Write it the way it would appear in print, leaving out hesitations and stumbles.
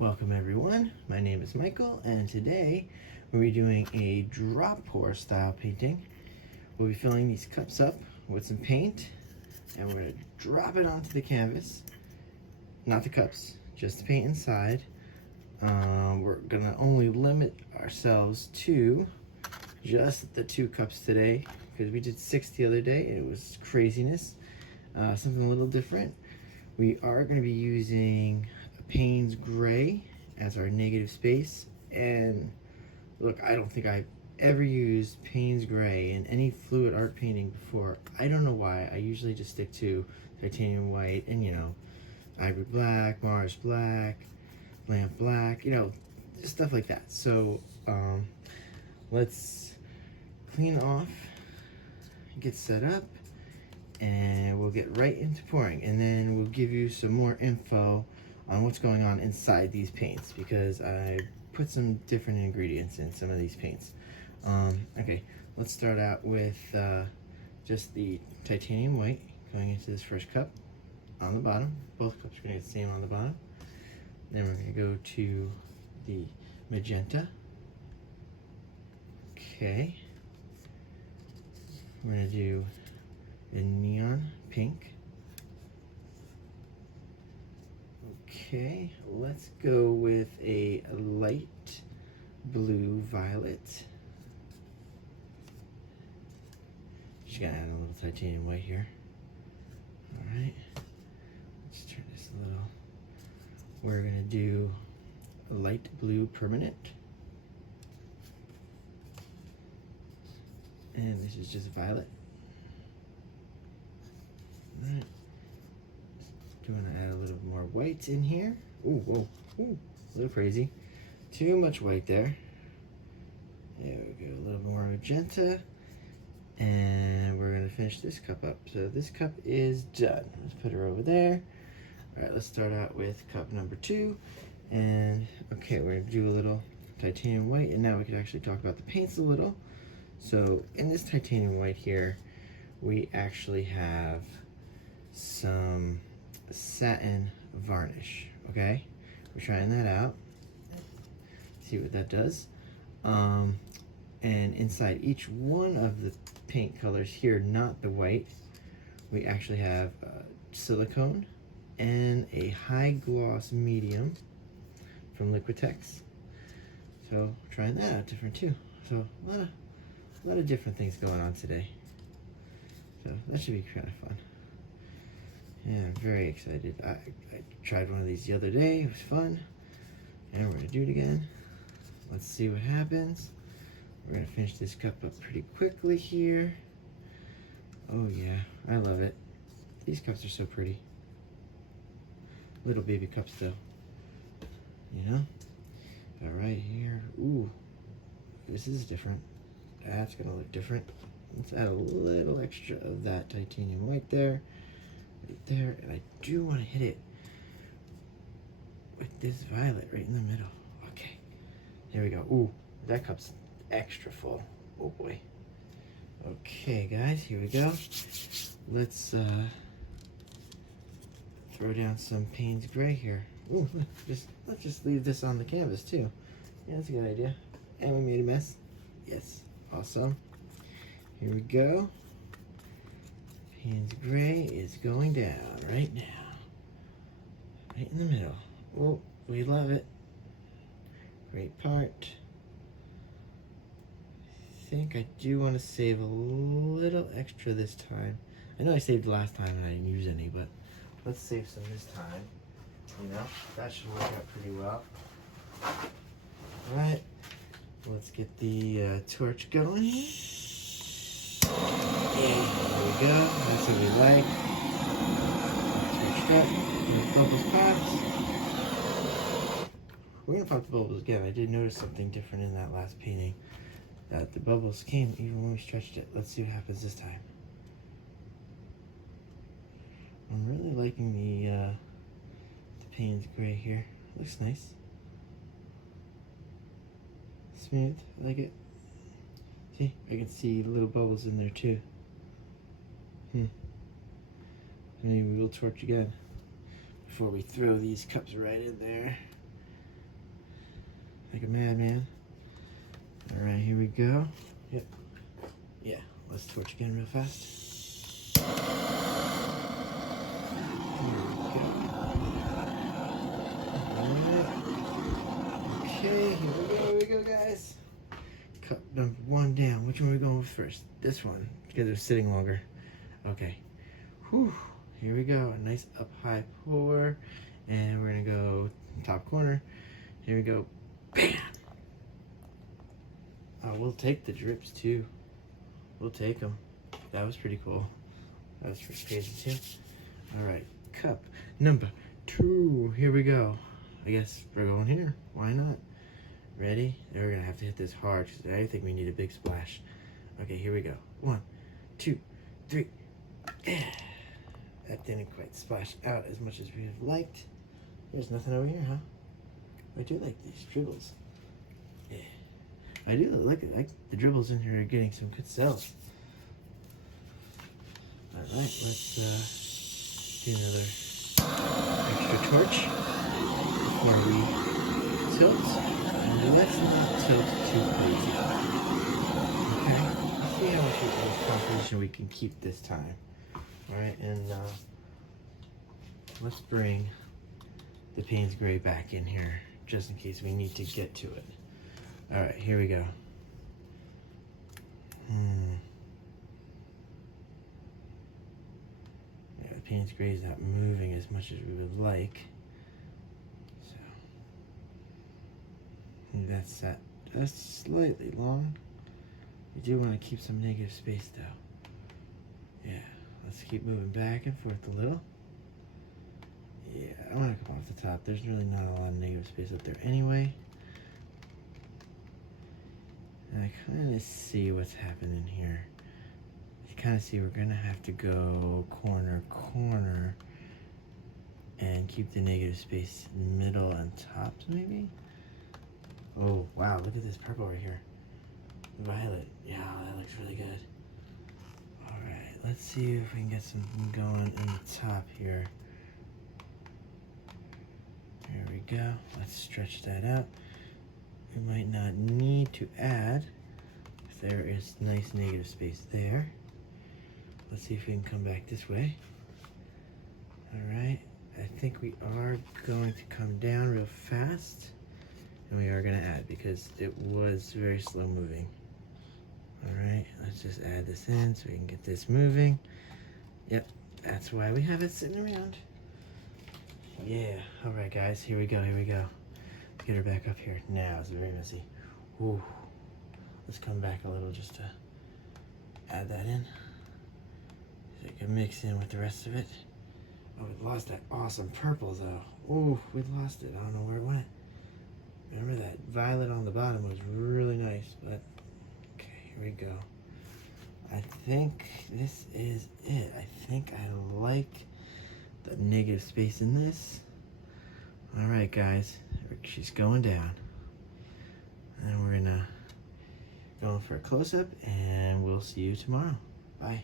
Welcome everyone, my name is Michael and today we'll be doing a drop pour style painting. We'll be filling these cups up with some paint and we're going to drop it onto the canvas. Not the cups, just the paint inside. We're going to only limit ourselves to just the 2 cups today because we did 6 the other day and it was craziness. Something a little different. We are going to be using Payne's Gray as our negative space, and look, I don't think I've ever used Payne's Gray in any fluid art painting before. I don't know why. I usually just stick to titanium white and ivory black, Mars black, lamp black, stuff like that. So let's clean off, get set up, and we'll get right into pouring, and then we'll give you some more info on what's going on inside these paints because I put some different ingredients in some of these paints. Okay, let's start out with just the titanium white going into this first cup on the bottom. Both cups are going to get the same on the bottom. Then we're going to go to the magenta. Okay. We're going to do the neon pink. Okay, let's go with a light blue violet. Just gotta add a little titanium white here. Alright, let's turn this a little. We're gonna do a light blue permanent. And this is just violet. Alright. Want to add a little more white in here. Ooh, whoa, ooh, a little crazy. Too much white there. There we go, a little more magenta. And we're going to finish this cup up. So this cup is done. Let's put her over there. All right, let's start out with cup number 2. And okay, we're going to do a little titanium white. And now we can actually talk about the paints a little. So in this titanium white here, we actually have some satin varnish. Okay, we're trying that out, see what that does. And inside each one of the paint colors here, not the white, we actually have silicone and a high gloss medium from Liquitex. So trying that out different too. So a lot of different things going on today, so that should be kind of fun. Yeah, I'm very excited. I tried one of these the other day. It was fun. And we're going to do it again. Let's see what happens. We're going to finish this cup up pretty quickly here. Oh yeah, I love it. These cups are so pretty. Little baby cups though. All right, here. Ooh, this is different. That's going to look different. Let's add a little extra of that titanium white there. There, and I do want to hit it with this violet right in the middle. Okay, there we go. Ooh, that cup's extra full. Oh boy. Okay guys, here we go. Let's throw down some Payne's Gray here. Ooh, let's just leave this on the canvas too. Yeah, that's a good idea. And we made a mess. Yes, awesome. Here we go. Payne's Gray is going down right now. Right in the middle. Oh, we love it. Great part. I think I do want to save a little extra this time. I know I saved last time and I didn't use any, but let's save some this time. That should work out pretty well. Alright, let's get the torch going. There we go, that's what we like. Torched up, bubbles pops. We're gonna pop the bubbles again. I did notice something different in that last painting. That the bubbles came even when we stretched it. Let's see what happens this time. I'm really liking the Payne's Gray here. Looks nice. Smooth, I like it. See, I can see little bubbles in there too. Maybe we'll torch again before we throw these cups right in there. like a madman. All right, here we go. Yep. Yeah, let's torch again real fast. Here we go. All right. Okay, here we go, guys. Cup number 1 down. Which one are we going with first? This one, because they're sitting longer. Okay. Whew. Here we go. A nice up high pour. And we're going to go top corner. Here we go. Bam! Oh, we'll take the drips too. We'll take them. That was pretty cool. That was pretty crazy too. Alright. Cup number 2. Here we go. I guess we're going here. Why not? Ready? And we're going to have to hit this hard because I think we need a big splash. Okay, here we go. 1, 2, 3. Yeah. That didn't quite splash out as much as we would have liked. There's nothing over here, huh? I do like these dribbles. Yeah. I do like the dribbles in here are getting some good sells. Alright, let's do another extra torch before we tilt. And let's not tilt too crazy. Okay? Let's see how much composition we can keep this time. Alright, and let's bring the Payne's Gray back in here just in case we need to get to it. Alright, here we go. Yeah, the Payne's Gray is not moving as much as we would like. So, that's set just slightly long. We do want to keep some negative space though. Yeah, let's keep moving back and forth a little. Yeah, I want to come off the top. There's really not a lot of negative space up there anyway. And I kind of see what's happening here. You kind of see we're going to have to go corner, corner, and keep the negative space middle and tops maybe? Oh, wow, look at this purple right here. Violet. Yeah, that looks really good. Alright, let's see if we can get something going in the top here. There we go. Let's stretch that out. We might not need to add if there is nice negative space there. Let's see if we can come back this way. Alright, I think we are going to come down real fast and we are going to add because it was very slow moving. Alright, let's just add this in so we can get this moving. Yep, that's why we have it sitting around. Yeah, alright guys, here we go, here we go. Let's get her back up here. Now it's very messy. Ooh. Let's come back a little just to add that in. So it can mix in with the rest of it. Oh, we lost that awesome purple though. Ooh, we lost it. I don't know where it went. Remember that violet on the bottom was really nice, but okay, here we go. I think this is it. I think I like the negative space in this. Alright guys, she's going down. And we're gonna go for a close-up and we'll see you tomorrow. Bye.